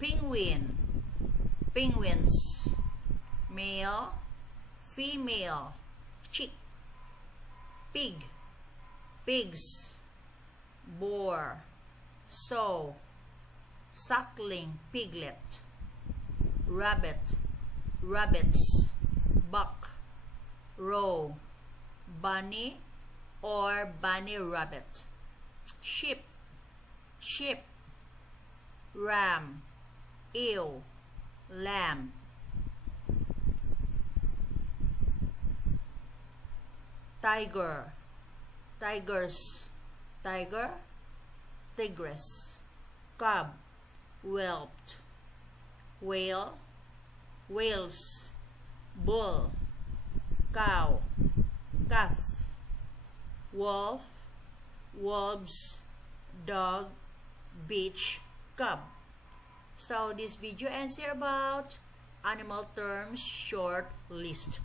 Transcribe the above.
penguin, penguins, male, female, chick, pig, pigs, boar, sow, suckling, piglet, rabbit, rabbits, buck, roe, bunny or bunny rabbit, sheep, sheep, ram, ewe, lamb. Tiger, tigers, tiger, tigress, cub, whelped, whale, whales, bull, cow, calf, wolf, wolves, dog, bitch, cub. So this video ends here about animal terms short list.